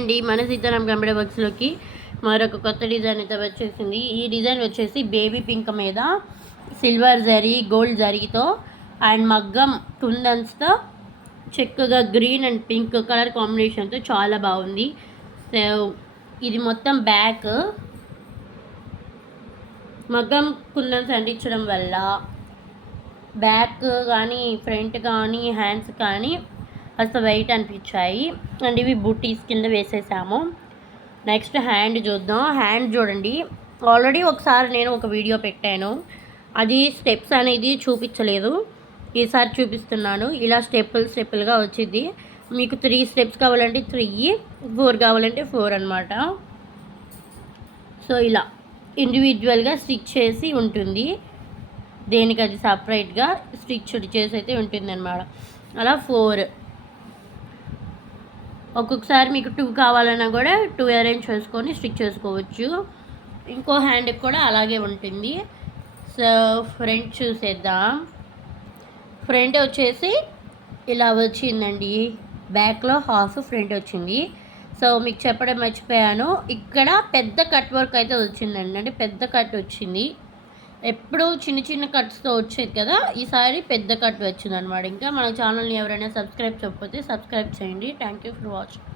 Hi అండి, మన Sitaram computer వర్క్స్లోకి మరొక కొత్త డిజైన్ అయితే వచ్చేసింది. ఈ డిజైన్ వచ్చేసి బేబీ పింక్ మీద సిల్వర్ జరీ, గోల్డ్ జరీతో అండ్ మగ్గం కుందన్స్తో చక్కగా గ్రీన్ అండ్ పింక్ కలర్ కాంబినేషన్తో చాలా బాగుంది. సో ఇది మొత్తం బ్యాక్ మగ్గం కుందన్స్ అంటించడం వల్ల బ్యాక్ కానీ ఫ్రంట్ కానీ హ్యాండ్స్ కానీ కాస్త వెయిట్ అనిపించాయి. అండ్ ఇవి బూటీస్ కింద వేసేసాము. నెక్స్ట్ హ్యాండ్ చూద్దాం. హ్యాండ్ చూడండి, ఆల్రెడీ ఒకసారి నేను ఒక వీడియో పెట్టాను, అది స్టెప్స్ అనేది చూపించలేదు, ఈసారి చూపిస్తున్నాను. ఇలా స్టెప్పులుగా వచ్చింది. మీకు 3 స్టెప్స్ కావాలంటే 3, 4 కావాలంటే 4 అనమాట. సో ఇలా ఇండివిజువల్గా స్టిచ్ చేసి ఉంటుంది, దేనికి అది సపరేట్గా స్టిచ్ చేసి అయితే ఉంటుంది అనమాట. అలా 4. ఒక్కొక్కసారి మీకు 2 కావాలన్నా కూడా 2 అరేంజ్ చేసుకొని స్టిచ్ చేసుకోవచ్చు. ఇంకో హ్యాండ్కి కూడా అలాగే ఉంటుంది. సో ఫ్రంట్ చూసేద్దాం. ఫ్రంట్ వచ్చేసి ఇలా వచ్చిందండి, బ్యాక్లో హాఫ్, ఫ్రంట్ వచ్చింది. సో మీకు చెప్పడం మర్చిపోయాను, ఇక్కడ పెద్ద కట్ వర్క్ అయితే వచ్చిందండి, అంటే పెద్ద కట్ వచ్చింది. ఎప్పుడు చిన్న చిన్న కట్స్తో వచ్చేది కదా, ఈసారి పెద్ద కట్ వచ్చిందనమాట. ఇంకా మన ఛానల్ని ఎవరైనా సబ్స్క్రైబ్ చేయకపోతే సబ్స్క్రైబ్ చేయండి. Thank you for watching.